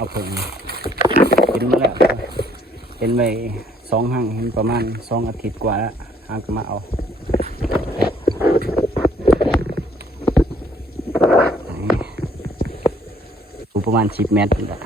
เอาผงเห็นมาแล้วเห็นไป2 หั่งเห็นประมาณ2 อาทิตย์กว่าแล้วหาก็มาเอาประมาณ10 เมตรนี่แหละ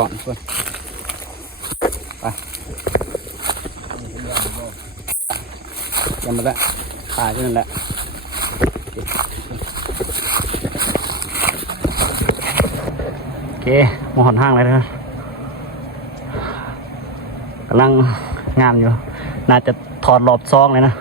ถอนเพื่อนไปยังมาละตายที่นั่นแหละโอเคมาหอนห้างเลยนะกำลังงามอยู่น่าจะถอดรอบซองเลยนะ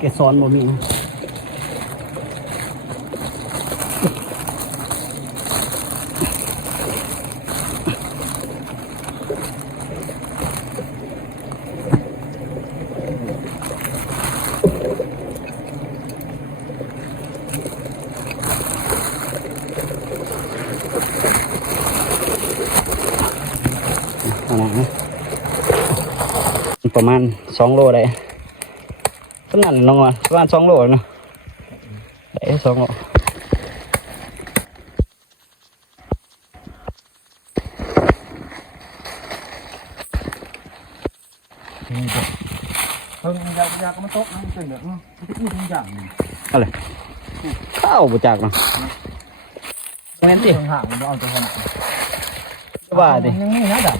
เกสรบ่มีนะประมาณ2 โลได้ขนาดน้องประมาณ2 โลเนาะได้2 โลยาก็มาตกนะเป็นแบบนี้ที่พูดทุกอย่างอะไรข้าวบุจักเนาะแม่นดิห่างมันเอาตัวขนาดว่าดิยังนี่นะดับ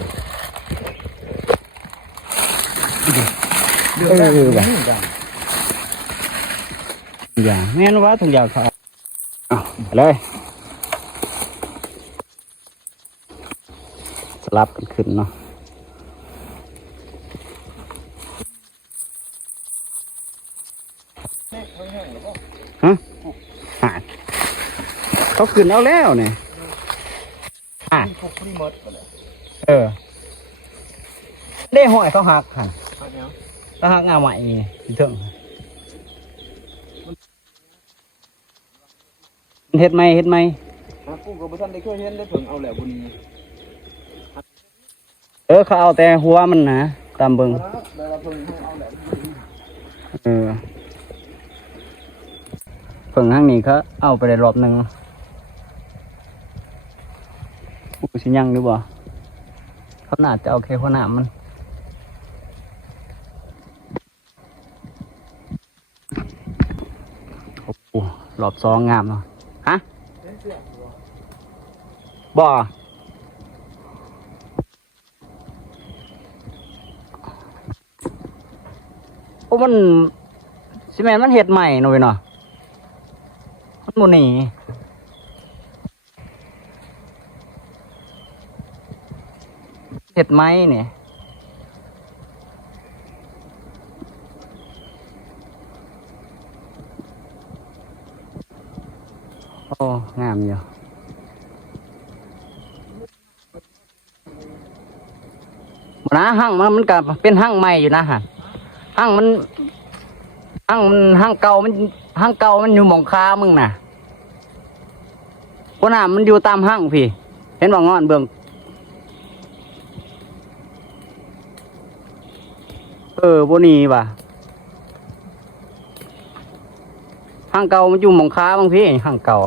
อย่างแม่นว่าทุกอย่างเขาเอาเลยสลับกันขึ้นเนาะฮะเขาขึ้นเอาแล้วเนี่ยได้หอยเขาหักค่ะเขาหักงาใหม่ที่ถึงเฮ็ดไหมกูกับท่านได้เคยเห็นได้ถึงเอาแหละบุญเขาเอาแต่หัวมันนะตามเบิ่งเพิ่งห้างนี้เขาเอาไปได้รอบหนึ่งสิยังหรือเปล่าเขาน่าจะเอาแค่หัวหน้ามันโอ้โหรอบ2 งามเนาะฮะบ่โอ้มันซีเมนต์มันเห็ดใหม่หน่อยเนาะมันโมนี่เห็ดไหมเนี่ยโอ้งามอยู่นะหั่งมันก็เป็นหั่งใหม่อยู่นะฮะหั่งเก่ามันอยู่หม่องค้ามึงน่ะเพราะน่ะมันอยู่ตามหั่งพี่เห็นว่างอนเบื้องโบนีป่ะหั่งเก่ามันอยู่หม่องค้าบางพี่หั่งเก่า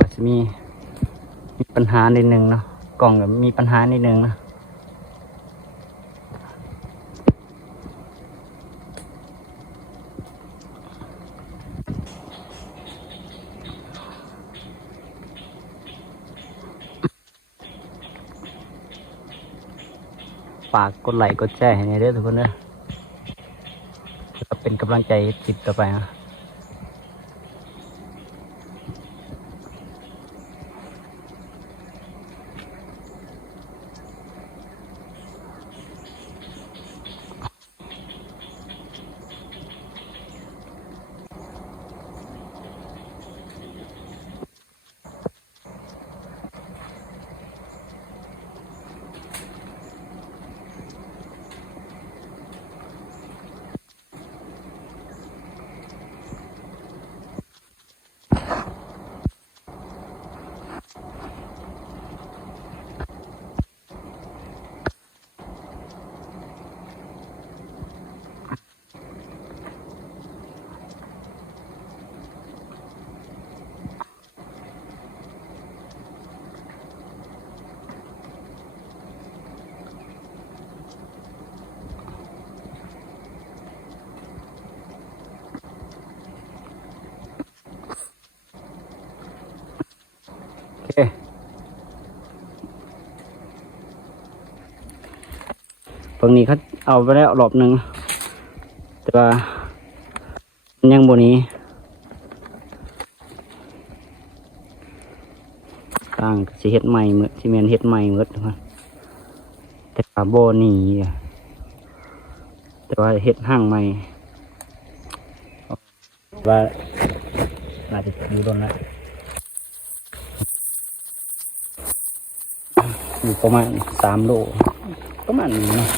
ก็จะมีปัญหานิดนึงเนาะกล่องก็มีปัญหานิดนึงนะฝากกดไลค์กดแชร์ให้ในเด้อทุกคนเด้อจะเป็นกำลังใจคลิปต่อไปนะโอเคฝั่งนี้เขาเอาไปแล้วรอบหนึ่งแต่ว่ามันยังบนนี้ต่างสิเฮ็ดใหม่เหมือนที่แมนเฮ็ดใหม่เหมือนกันแต่ว่าโบนี่แต่ว่าเฮ็ดห้างใหม่ว่าน่าจะอยู่ตรงนั้นอยู่ประมาณ3 โลประมาณนี้เนาะ